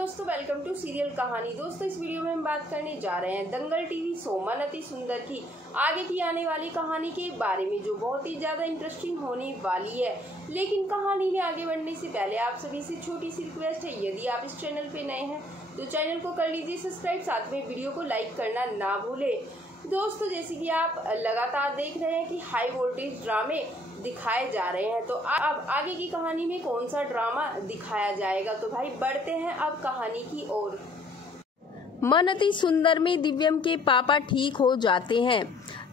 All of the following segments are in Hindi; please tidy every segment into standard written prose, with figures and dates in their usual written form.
दोस्तों, वेलकम टू सीरियल कहानी। दोस्तों, इस वीडियो में हम बात करने जा रहे हैं दंगल टीवी शो मन अति सुंदर की आगे की आने वाली कहानी के बारे में, जो बहुत ही ज़्यादा इंटरेस्टिंग होने वाली है। लेकिन कहानी में आगे बढ़ने से पहले आप सभी से छोटी सी रिक्वेस्ट है, यदि आप इस चैनल पे नए हैं तो चैनल को कर लीजिए सब्सक्राइब, साथ में वीडियो को लाइक करना ना भूले। दोस्तों, जैसे कि आप लगातार देख रहे हैं कि हाई वोल्टेज ड्रामे दिखाए जा रहे हैं, तो अब आगे की कहानी में कौन सा ड्रामा दिखाया जाएगा, तो भाई बढ़ते हैं अब कहानी की ओर। मन अति सुंदर में दिव्यम के पापा ठीक हो जाते हैं।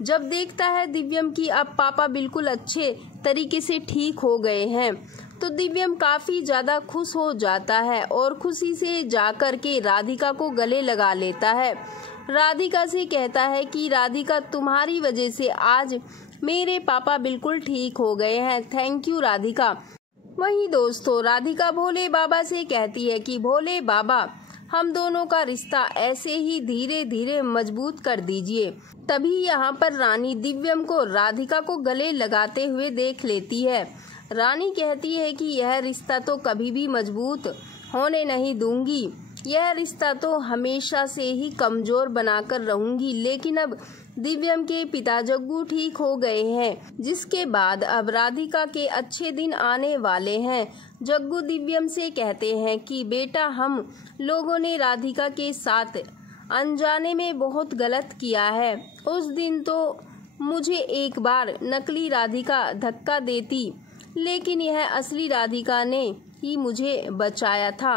जब देखता है दिव्यम की अब पापा बिल्कुल अच्छे तरीके से ठीक हो गए हैं, तो दिव्यम काफी ज्यादा खुश हो जाता है और खुशी से जाकर के राधिका को गले लगा लेता है। राधिका से कहता है कि राधिका, तुम्हारी वजह से आज मेरे पापा बिल्कुल ठीक हो गए हैं, थैंक यू राधिका। वहीं दोस्तों, राधिका भोले बाबा से कहती है कि भोले बाबा, हम दोनों का रिश्ता ऐसे ही धीरे धीरे मजबूत कर दीजिए। तभी यहाँ पर रानी दिव्यम को राधिका को गले लगाते हुए देख लेती है। रानी कहती है कि यह रिश्ता तो कभी भी मजबूत होने नहीं दूंगी, यह रिश्ता तो हमेशा से ही कमजोर बनाकर रहूंगी। लेकिन अब दिव्यम के पिता जग्गू ठीक हो गए हैं, जिसके बाद अब राधिका के अच्छे दिन आने वाले हैं। जग्गू दिव्यम से कहते हैं कि बेटा, हम लोगों ने राधिका के साथ अनजाने में बहुत गलत किया है। उस दिन तो मुझे एक बार नकली राधिका धक्का देती, लेकिन यह असली राधिका ने ही मुझे बचाया था।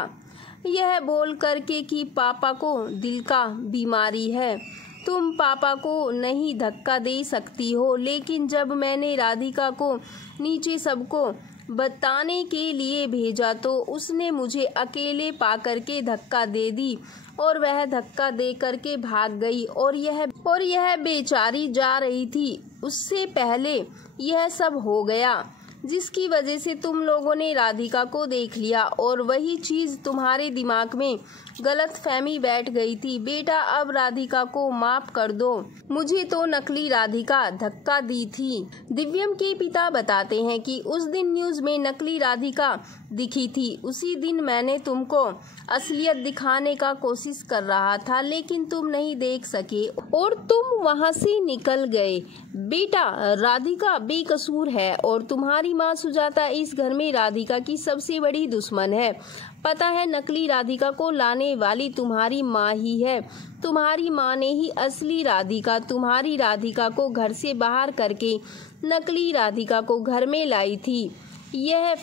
यह बोल करके कि पापा को दिल का बीमारी है, तुम पापा को नहीं धक्का दे सकती हो। लेकिन जब मैंने राधिका को नीचे सबको बताने के लिए भेजा, तो उसने मुझे अकेले पा करके धक्का दे दी और वह धक्का दे करके भाग गई। और यह बेचारी जा रही थी, उससे पहले यह सब हो गया, जिसकी वजह से तुम लोगों ने राधिका को देख लिया और वही चीज तुम्हारे दिमाग में गलत फहमी बैठ गई थी। बेटा, अब राधिका को माफ कर दो, मुझे तो नकली राधिका धक्का दी थी। दिव्यम के पिता बताते हैं कि उस दिन न्यूज में नकली राधिका दिखी थी। उसी दिन मैंने तुमको असलियत दिखाने का कोशिश कर रहा था, लेकिन तुम नहीं देख सके और तुम वहां से निकल गए। बेटा, राधिका बेकसूर है और तुम्हारी माँ सुजाता इस घर में राधिका की सबसे बड़ी दुश्मन है। पता है, नकली राधिका को लाने वाली तुम्हारी माँ ही है। तुम्हारी माँ ने ही असली राधिका, तुम्हारी राधिका को घर से बाहर करके नकली राधिका को घर में लाई थी, यह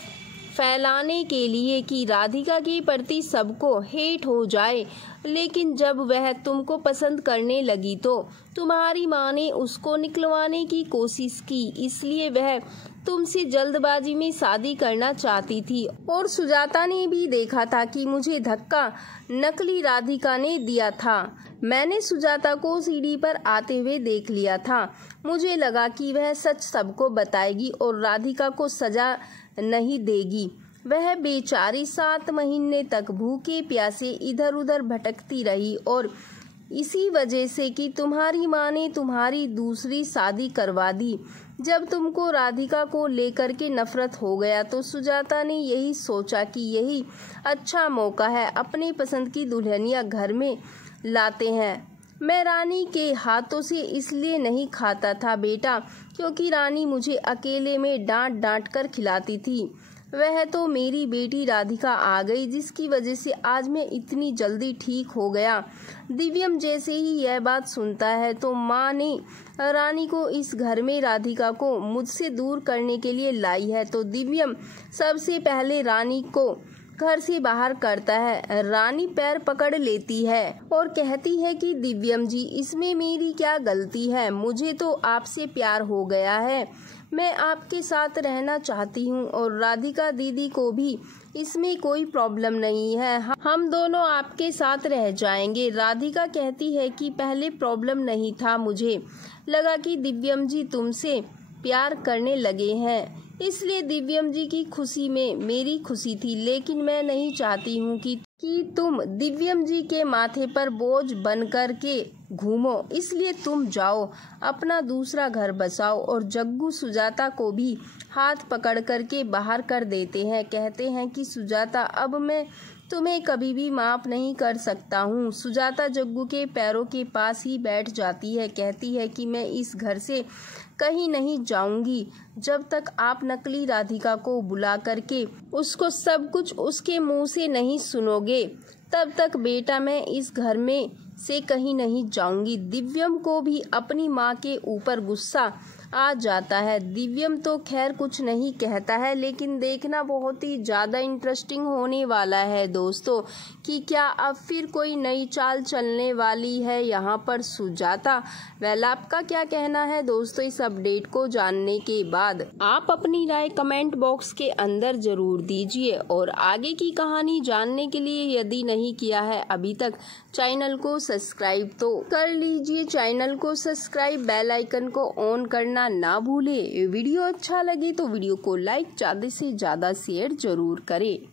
फैलाने के लिए कि राधिका के प्रति सबको हेट हो जाए। लेकिन जब वह तुमको पसंद करने लगी, तो तुम्हारी माँ ने उसको निकलवाने की कोशिश की, इसलिए वह तुमसे जल्दबाजी में शादी करना चाहती थी। और सुजाता ने भी देखा था कि मुझे धक्का नकली राधिका ने दिया था। मैंने सुजाता को सीढ़ी पर आते हुए देख लिया था। मुझे लगा कि वह सच सबको बताएगी और राधिका को सजा नहीं देगी। वह बेचारी 7 महीने तक भूखे प्यासे इधर उधर भटकती रही, और इसी वजह से कि तुम्हारी माँ ने तुम्हारी दूसरी शादी करवा दी। जब तुमको राधिका को लेकर के नफरत हो गया, तो सुजाता ने यही सोचा कि यही अच्छा मौका है, अपनी पसंद की दुल्हनिया घर में लाते हैं। मैं रानी के हाथों से इसलिए नहीं खाता था बेटा, क्योंकि रानी मुझे अकेले में डांट डांट कर खिलाती थी। वह तो मेरी बेटी राधिका आ गई, जिसकी वजह से आज मैं इतनी जल्दी ठीक हो गया। दिव्यम जैसे ही यह बात सुनता है, तो माँ ने रानी को इस घर में राधिका को मुझसे दूर करने के लिए लाई है। तो दिव्यम सबसे पहले रानी को घर से बाहर करता है। रानी पैर पकड़ लेती है और कहती है कि दिव्यम जी, इसमें मेरी क्या गलती है, मुझे तो आपसे प्यार हो गया है, मैं आपके साथ रहना चाहती हूँ और राधिका दीदी को भी इसमें कोई प्रॉब्लम नहीं है, हम दोनों आपके साथ रह जाएंगे। राधिका कहती है कि पहले प्रॉब्लम नहीं था, मुझे लगा कि दिव्यम जी तुमसे प्यार करने लगे हैं, इसलिए दिव्यम जी की खुशी में मेरी खुशी थी। लेकिन मैं नहीं चाहती हूँ कि तुम दिव्यम जी के माथे पर बोझ बन कर के घूमो, इसलिए तुम जाओ, अपना दूसरा घर बसाओ। और जग्गू सुजाता को भी हाथ पकड़ करके बाहर कर देते हैं। कहते हैं कि सुजाता, अब मैं तुम्हें कभी भी माफ नहीं कर सकता हूँ। सुजाता जग्गू के पैरों के पास ही बैठ जाती है, कहती है कि मैं इस घर से कहीं नहीं जाऊंगी जब तक आप नकली राधिका को बुला करके उसको सब कुछ उसके मुंह से नहीं सुनोगे, तब तक बेटा मैं इस घर में से कहीं नहीं जाऊंगी। दिव्यम को भी अपनी माँ के ऊपर गुस्सा आ जाता है। दिव्यम तो खैर कुछ नहीं कहता है, लेकिन देखना बहुत ही ज़्यादा इंटरेस्टिंग होने वाला है दोस्तों कि क्या अब फिर कोई नई चाल चलने वाली है यहाँ पर सुजाता। वेल, आपका क्या कहना है दोस्तों इस अपडेट को जानने के बाद? आप अपनी राय कमेंट बॉक्स के अंदर जरूर दीजिए और आगे की कहानी जानने के लिए यदि नहीं किया है अभी तक चैनल को सब्सक्राइब तो कर लीजिए। चैनल को सब्सक्राइब, बेल आइकन को ऑन करना ना भूले। वीडियो अच्छा लगे तो वीडियो को लाइक, ज़्यादा से ज़्यादा शेयर जरूर करें।